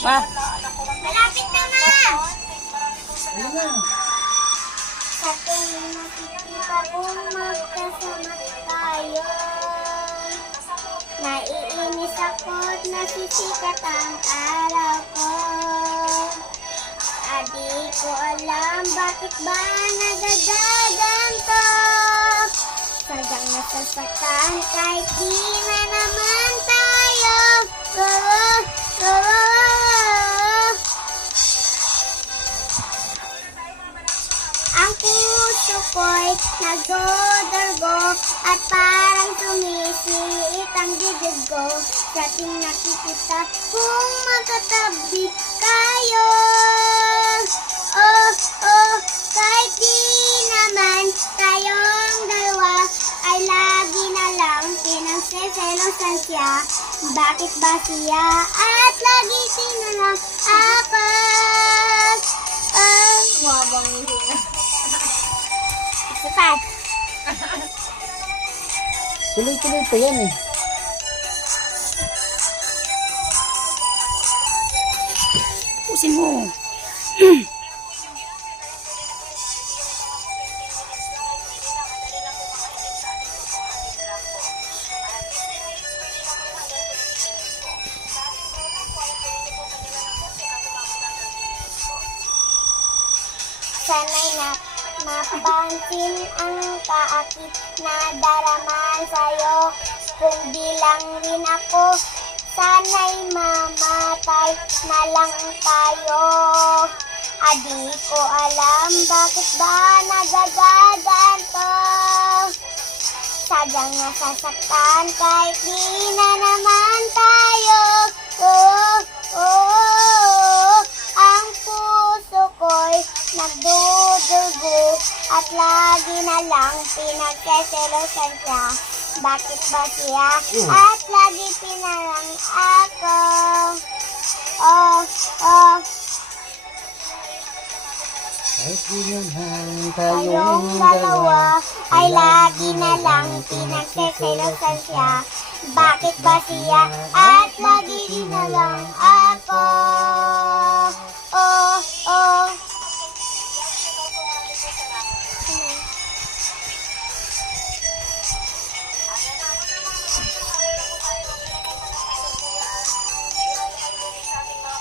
Ma. Malapit na, ma! Ano na? Sa tuwing nakikita kong magkasama tayo, naiinis ako't nasisikat ang araw ko. Di ko alam bakit ba nagagaganto. Sadyang nasasaktan kahit di na naman tayo. Ang puso ko'y nagdodorgo at parang sumisiit ang dibdib ko. Sa ating nakikita kung magkatabi kayo. Oh, oh, kahit di naman tayong dalawa ay lagi na lang pinagseselosan siya. Bakit ba siya at lagi sinalang ako? Mabang hihinga. Isa Tuloy-tuloy pa yan eh. Pusin mo. Sana'y napansin ang kaakit na daraman sa'yo. Kung di lang rin ako, sana'y mamatay na lang tayo. Di ko alam bakit ba nagagaganto. Sadyang nasasaktan kahit di na naman tayo. Oh, oh, ang puso ko'y nagdudugo at lagi na lang pinagseselosan siya. Bakit ba siya at lagi pinarang ako? Oh, oh, Kahit di naman tayong dalawa ay lagi na lang pinagseselosan siya. Bakit ba siya at lagi na lang ako? Oh, oh,